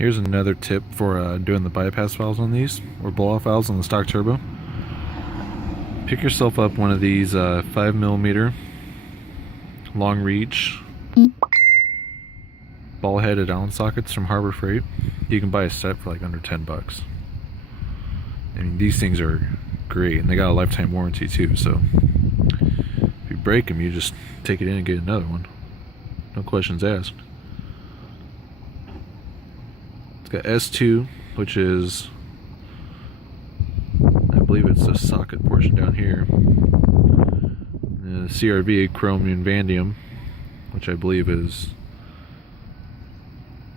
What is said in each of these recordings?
Here's another tip for doing the bypass valves on these, or blow-off valves on the stock turbo. Pick yourself up one of these 5mm long reach ball-headed Allen sockets from Harbor Freight. You can buy a set for like under 10 bucks. I mean, these things are great, and they got a lifetime warranty too, so if you break them, you just take it in and get another one. No questions asked. It's got S2, which is, I believe it's the socket portion down here. And the CRV, chromium vanadium, which I believe is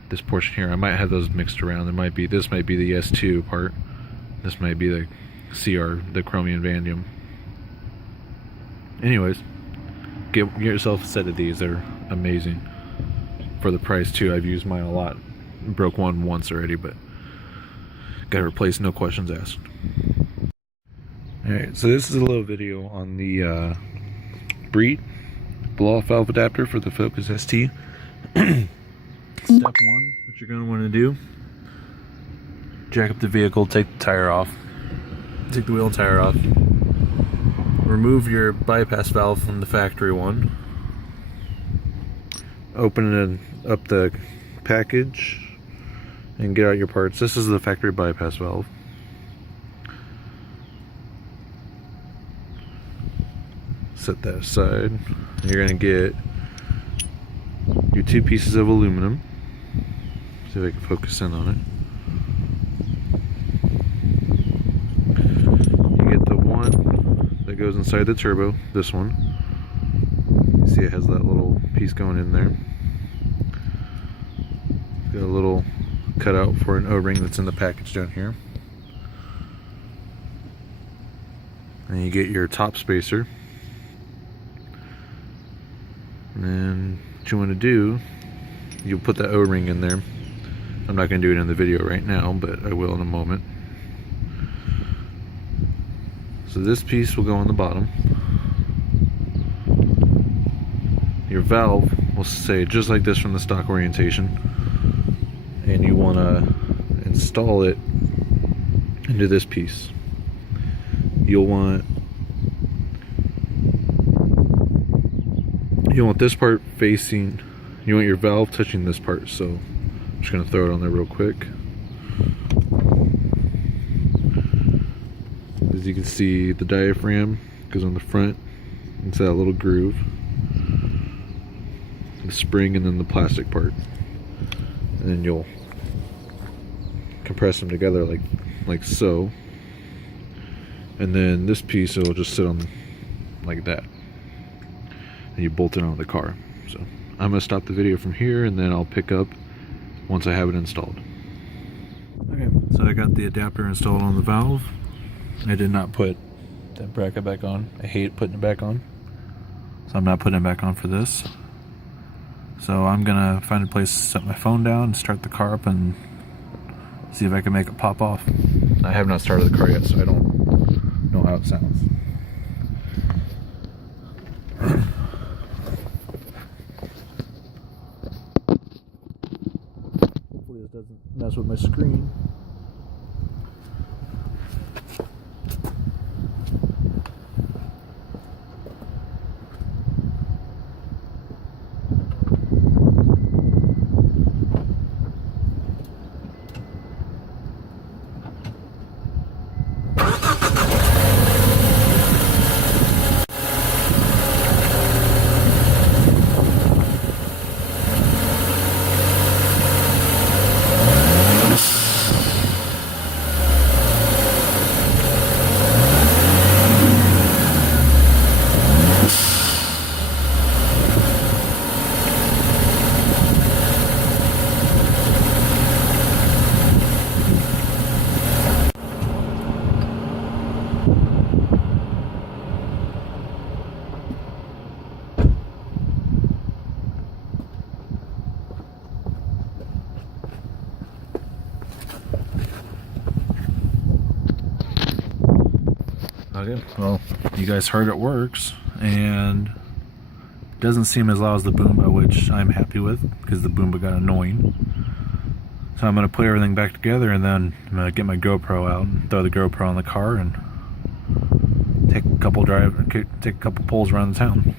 this portion here. I might have those mixed around. This might be the S2 part. This might be the the chromium vanadium. Anyways, get yourself a set of these. They're amazing for the price too. I've used mine a lot. Broke one once already, but got to replace, no questions asked. Alright, so this is a little video on the Breedt blow-off valve adapter for the Focus ST. Step one, what you're going to want to do: jack up the vehicle, take the tire off, take the wheel and tire off, remove your bypass valve from the factory one, open up the package and get out your parts. This is the factory bypass valve. Set that aside. You're going to get your 2 pieces of aluminum. See if I can focus in on it. You get the one that goes inside the turbo, this one. You see it has that little piece going in there. Got a little cutout for an O-ring that's in the package down here. And you get your top spacer. And then what you want to do, you'll put the O-ring in there. I'm not going to do it in the video right now, but I will in a moment. So this piece will go on the bottom. Your valve will stay just like this from the stock orientation. And you want to install it into this piece. You'll want this part facing, you want your valve touching this part, so I'm just going to throw it on there real quick. As you can see, the diaphragm goes on the front into that little groove, the spring, and then the plastic part. And then you'll compress them together like so, and then this piece will just sit on like that, and you bolt it onto the car. So I'm gonna stop the video from here, and then I'll pick up once I have it installed. Okay, so I got the adapter installed on the valve. I did not put that bracket back on. I hate putting it back on, so I'm not putting it back on for this. So I'm gonna find a place to set my phone down and start the car up and see if I can make it pop off. I have not started the car yet, so I don't know how it sounds. Hopefully this doesn't mess with my screen. Okay, well, you guys heard it works, and doesn't seem as loud as the Boomba, which I'm happy with, because the Boomba got annoying. So I'm gonna put everything back together, and then I'm gonna get my GoPro out and throw the GoPro in the car and take a couple pulls around the town.